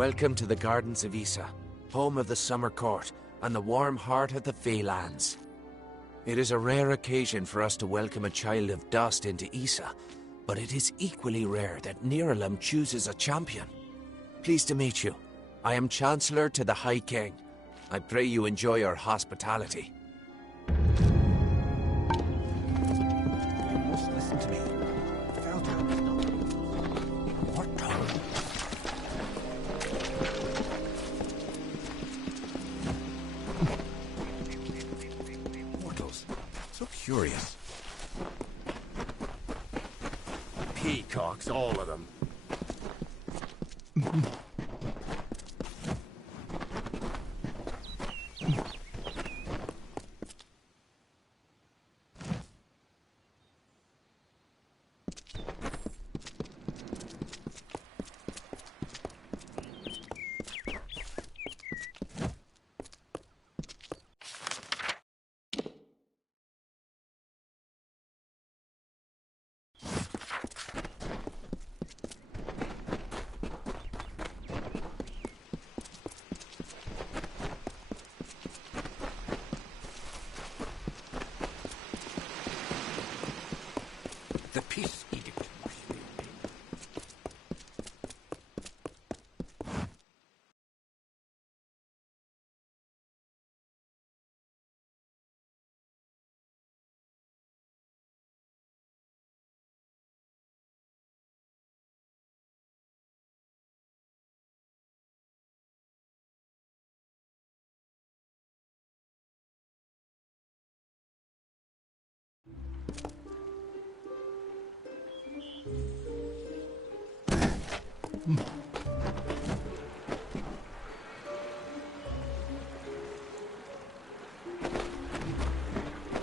Welcome to the Gardens of Issa, home of the Summer Court and the warm heart of the Feylands. It is a rare occasion for us to welcome a child of dust into Issa, but it is equally rare that Niralim chooses a champion. Pleased to meet you. I am Chancellor to the High King. I pray you enjoy our hospitality. You must listen to me. Feldtown is not... What tongue? Mortals. So curious. Peacocks, all of them. The peace edict must be obeyed.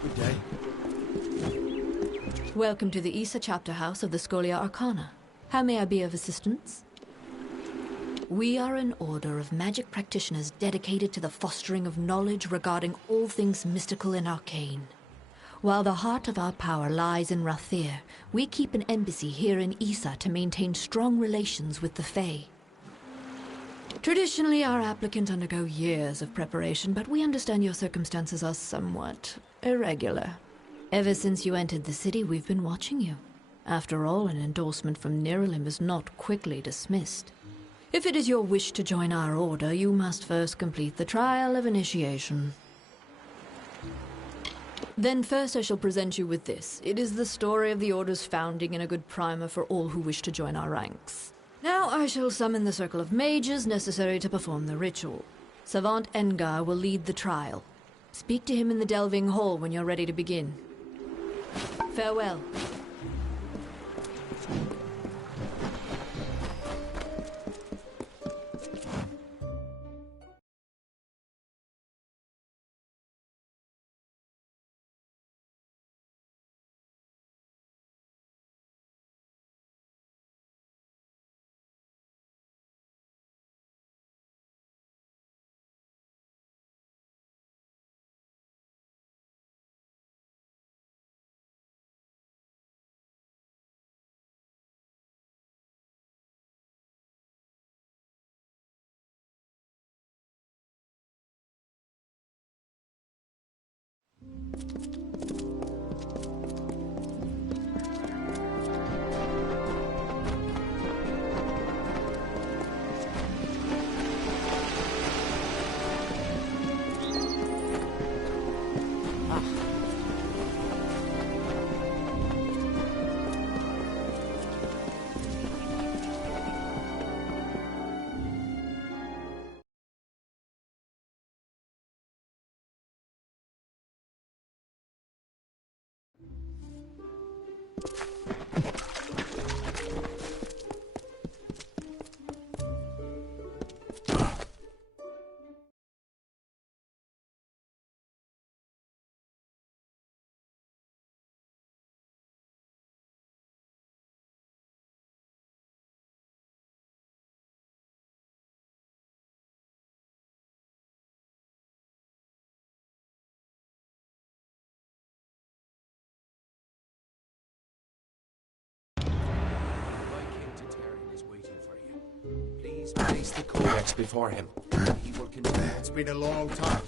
Good day. Welcome to the Issa chapter house of the Scholia Arcana. How may I be of assistance? We are an order of magic practitioners dedicated to the fostering of knowledge regarding all things mystical and arcane. While the heart of our power lies in Rathir, we keep an embassy here in Issa to maintain strong relations with the Fae. Traditionally, our applicants undergo years of preparation, but we understand your circumstances are somewhat irregular. Ever since you entered the city, we've been watching you. After all, an endorsement from Niralim is not quickly dismissed. If it is your wish to join our order, you must first complete the trial of initiation. Then first I shall present you with this. It is the story of the Order's founding and a good primer for all who wish to join our ranks. Now I shall summon the circle of mages necessary to perform the ritual. Savant Engar will lead the trial. Speak to him in the Delving Hall when you're ready to begin. Farewell. Please place the codex before him. He will continue. It's been a long time.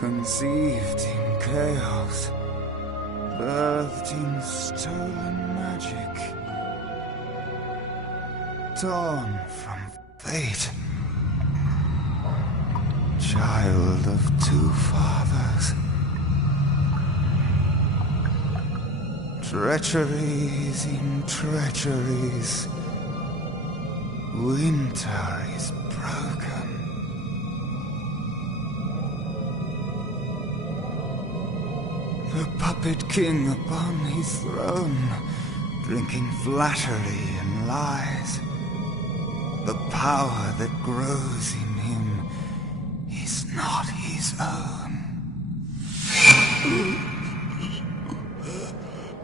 Conceived in chaos, birthed in stolen magic, torn from fate, child of two fathers, treacheries in treacheries, winter is broken. The puppet king upon his throne, drinking flattery and lies. The power that grows in him is not his own.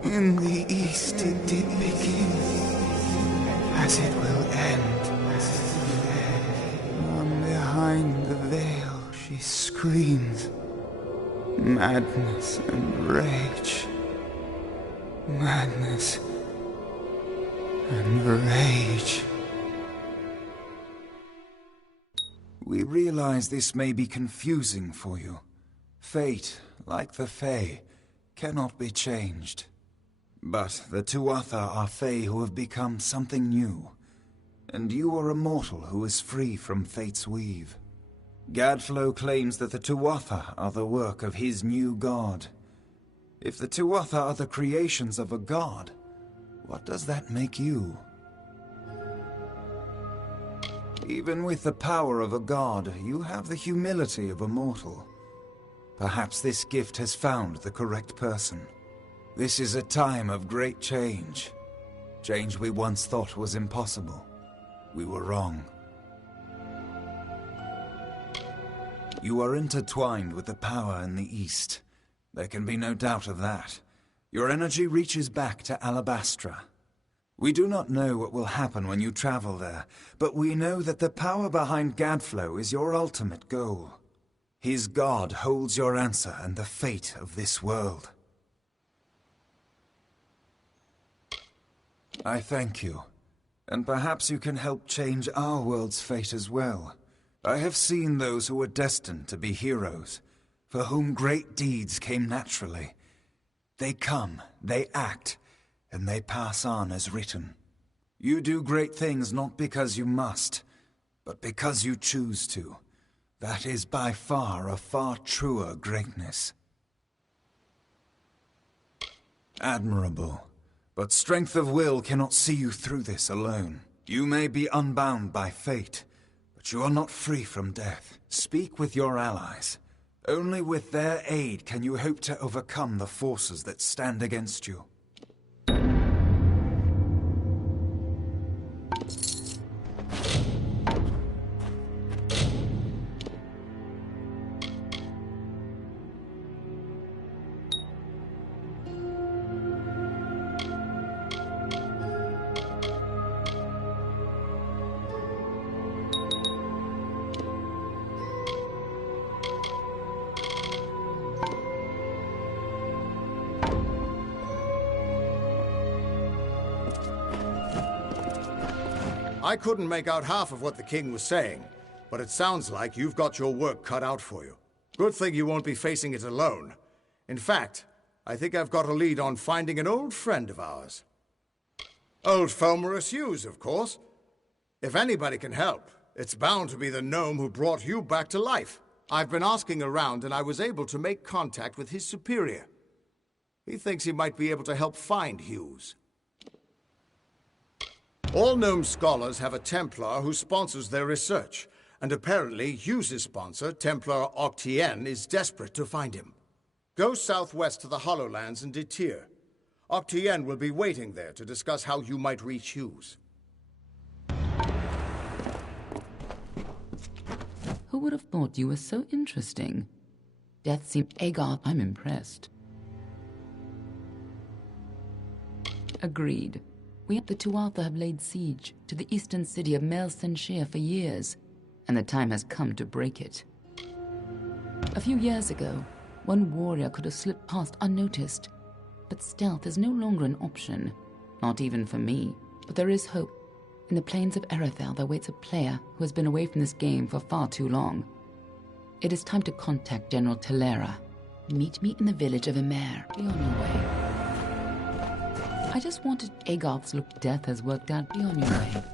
In the east it did begin, as it will end. From behind the veil she screams. Madness and rage. Madness and rage. We realize this may be confusing for you. Fate, like the Fae, cannot be changed. But the Tuatha are Fae who have become something new. And you are a mortal who is free from Fate's weave. Gadflow claims that the Tuatha are the work of his new god. If the Tuatha are the creations of a god, what does that make you? Even with the power of a god, you have the humility of a mortal. Perhaps this gift has found the correct person. This is a time of great change. Change we once thought was impossible. We were wrong. You are intertwined with the power in the East. There can be no doubt of that. Your energy reaches back to Alabastra. We do not know what will happen when you travel there, but we know that the power behind Gadflow is your ultimate goal. His god holds your answer and the fate of this world. I thank you, and perhaps you can help change our world's fate as well. I have seen those who were destined to be heroes, for whom great deeds came naturally. They come, they act, and they pass on as written. You do great things not because you must, but because you choose to. That is by far a far truer greatness. Admirable, but strength of will cannot see you through this alone. You may be unbound by fate, but you are not free from death. Speak with your allies. Only with their aid can you hope to overcome the forces that stand against you. I couldn't make out half of what the king was saying, but it sounds like you've got your work cut out for you. Good thing you won't be facing it alone. In fact, I think I've got a lead on finding an old friend of ours. Old Fomorus Hughes, of course. If anybody can help, it's bound to be the gnome who brought you back to life. I've been asking around and I was able to make contact with his superior. He thinks he might be able to help find Hughes. All gnome scholars have a Templar who sponsors their research, And apparently, Hughes' sponsor, Templar Octien, is desperate to find him. Go southwest to the Hollowlands and Detir. Octien will be waiting there to discuss how you might reach Hughes. Who would have thought you were so interesting? Death seemed Agar. I'm impressed. Agreed. We the Tuatha have laid siege to the eastern city of Mel Senshir for years, and the time has come to break it. A few years ago, one warrior could have slipped past unnoticed, but stealth is no longer an option, not even for me. But there is hope. In the plains of Erethel there waits a player who has been away from this game for far too long. It is time to contact General Telera. Meet me in the village of Emer. Be on your way. I just wanted Agarth's look. Death has worked out. Be on your way.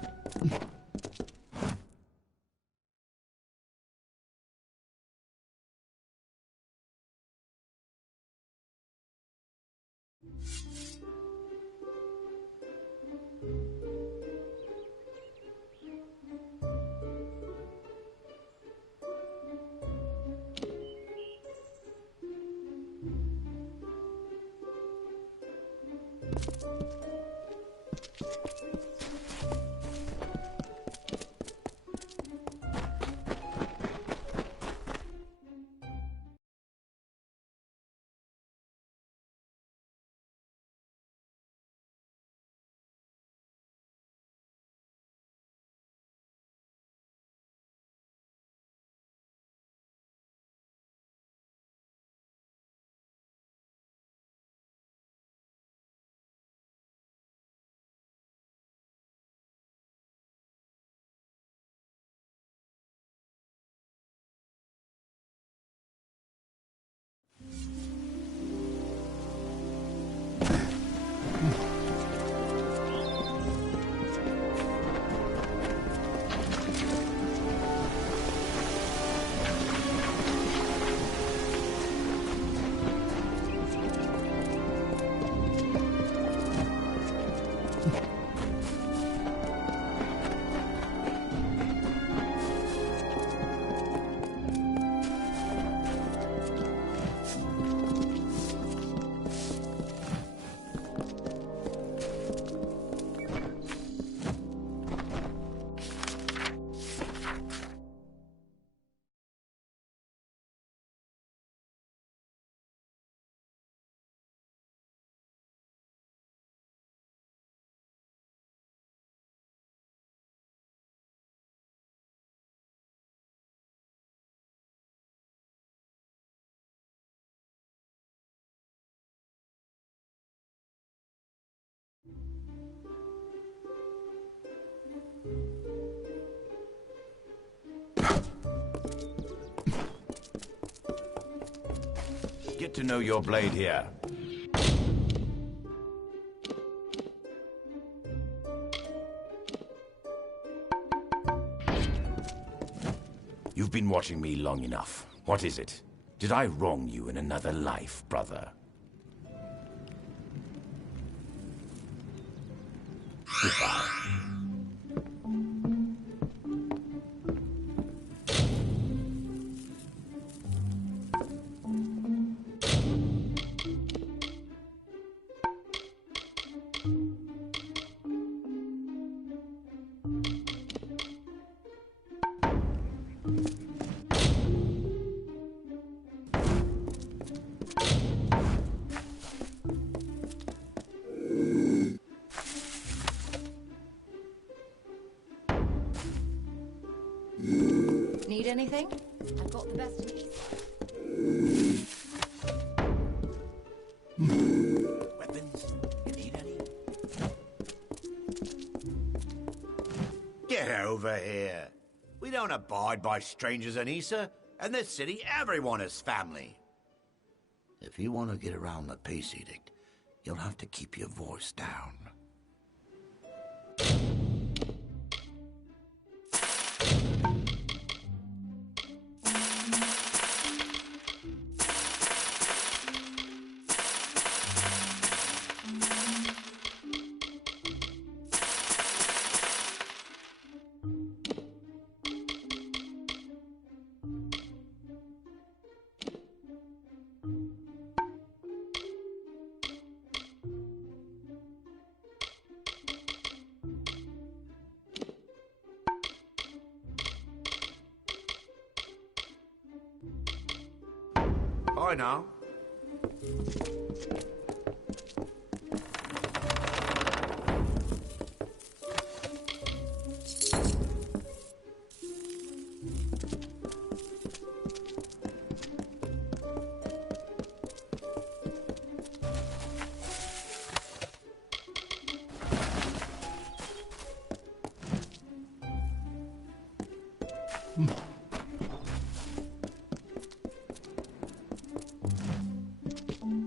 Get to know your blade here. You've been watching me long enough. What is it? Did I wrong you in another life, brother? Goodbye. Need anything? I've got the best of these. Weapons? You need any? Get over here. We don't abide by strangers in Issa. In this city, everyone is family. If you want to get around the peace edict, you'll have to keep your voice down. Bye now.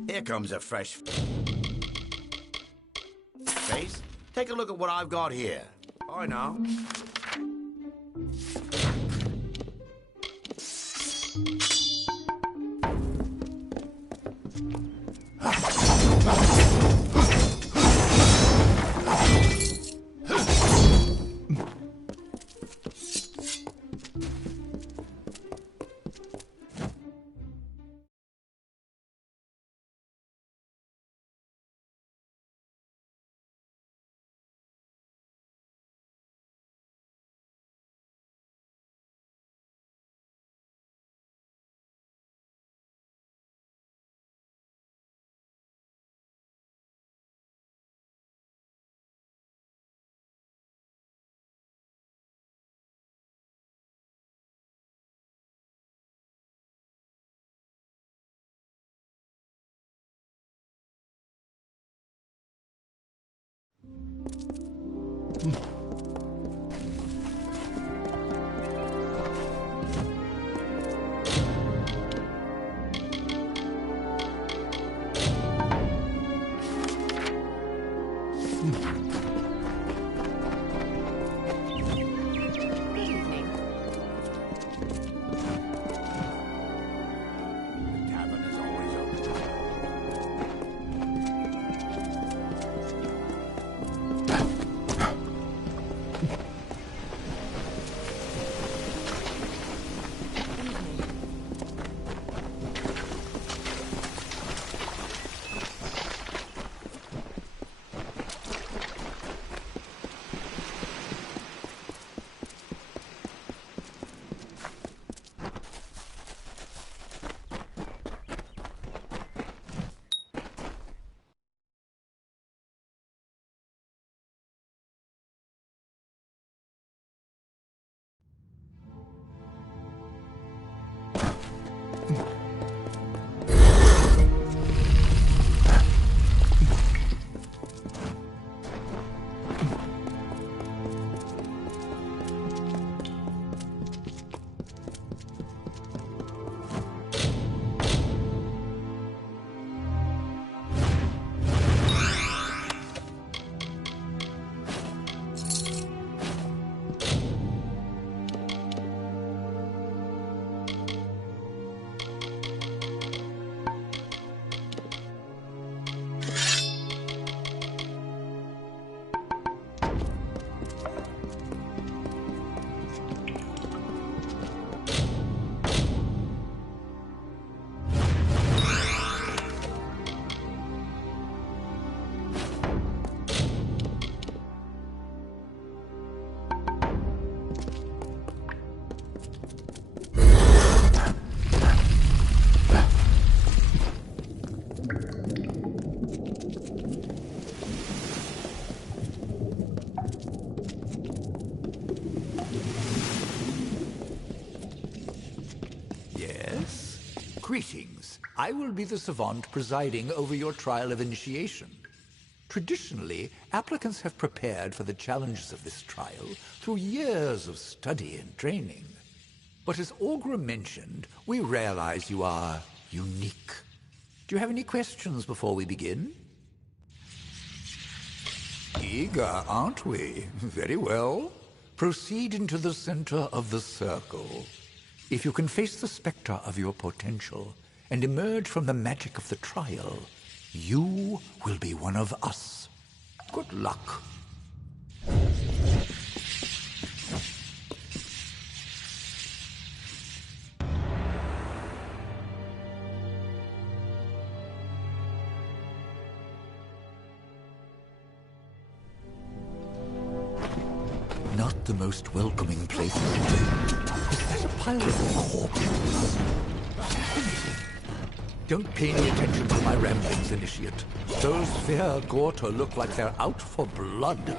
Here comes a fresh face. Take a look at what I've got here. Bye now. Greetings. I will be the savant presiding over your trial of initiation. Traditionally, applicants have prepared for the challenges of this trial through years of study and training. But as Augur mentioned, we realize you are unique. Do you have any questions before we begin? Eager, aren't we? Very well. Proceed into the center of the circle. If you can face the spectre of your potential and emerge from the magic of the trial, you will be one of us. Good luck. Not the most welcoming place. Is that a pile of corpses? Fascinating. Don't pay any attention to my ramblings, Initiate. Those fair Gorta look like they're out for blood.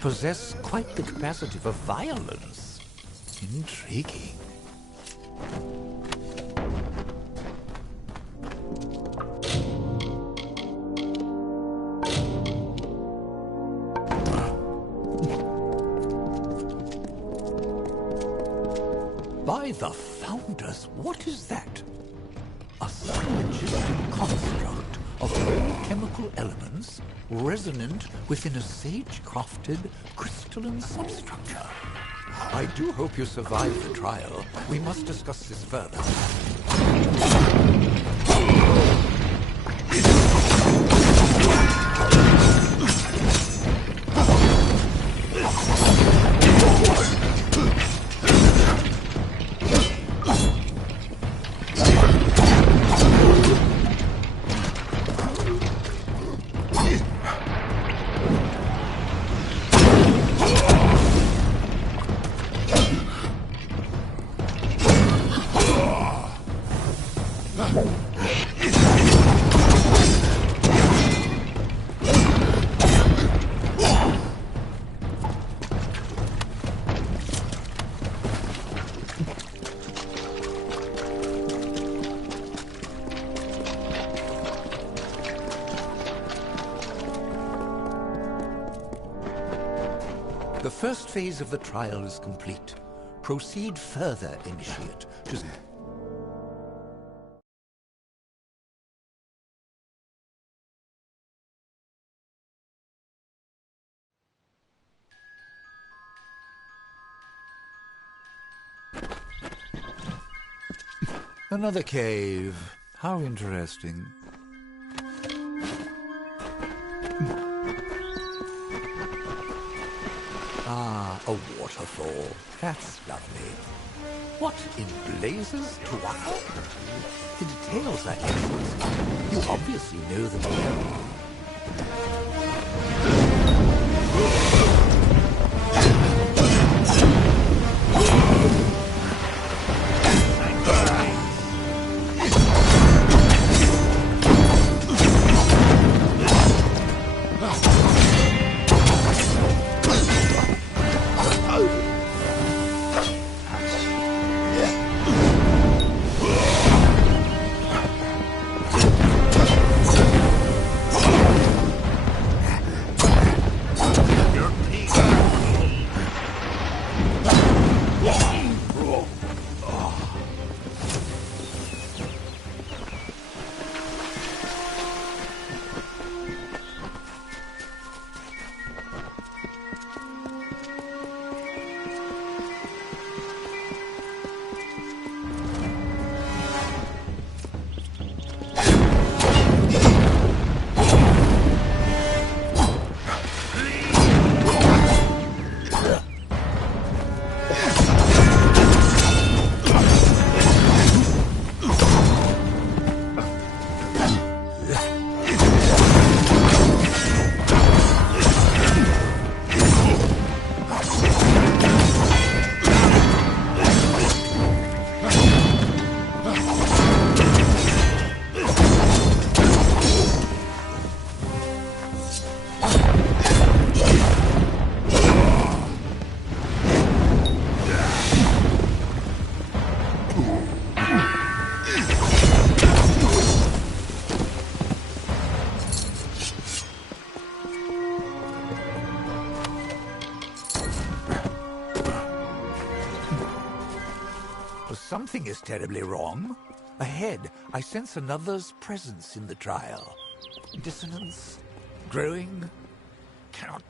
Possess quite the capacity for violence. Intriguing. By the founders, what is that? A synergistic construct of all chemical elements resonant within a sage-crafted crystalline substructure. I do hope you survive the trial. We must discuss this further. The first phase of the trial is complete. Proceed further, Initiate. Just... Another cave. How interesting. Ah, a waterfall. That's lovely. What in blazes, Tuatha? The details are excellent. You obviously know them well. Something is terribly wrong. Ahead, I sense another's presence in the trial. Dissonance, growing, cannot...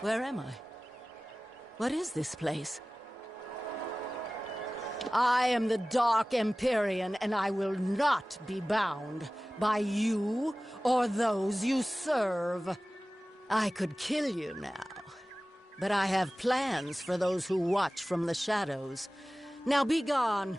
Where am I? What is this place? I am the Dark Empyrean, and I will not be bound by you or those you serve. I could kill you now, but I have plans for those who watch from the shadows. Now be gone.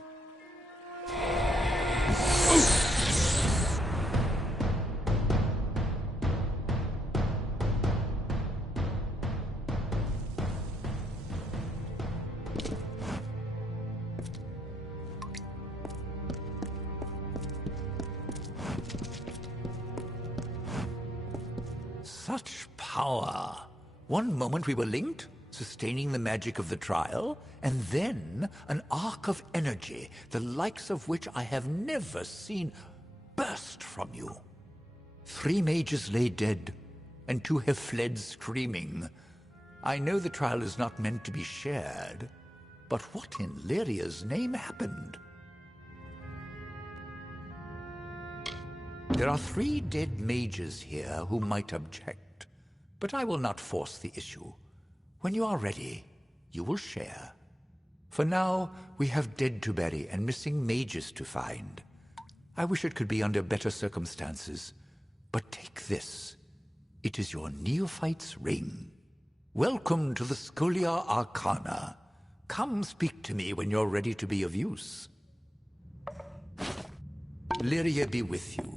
Such power! One moment we were linked, sustaining the magic of the trial, and then an arc of energy, the likes of which I have never seen, burst from you. 3 mages lay dead, and 2 have fled screaming. I know the trial is not meant to be shared, but what in Lyria's name happened? There are 3 dead mages here who might object, but I will not force the issue. When you are ready, you will share. For now, we have dead to bury and missing mages to find. I wish it could be under better circumstances, but take this. It is your neophyte's ring. Welcome to the Scholia Arcana. Come speak to me when you're ready to be of use. Lyria be with you.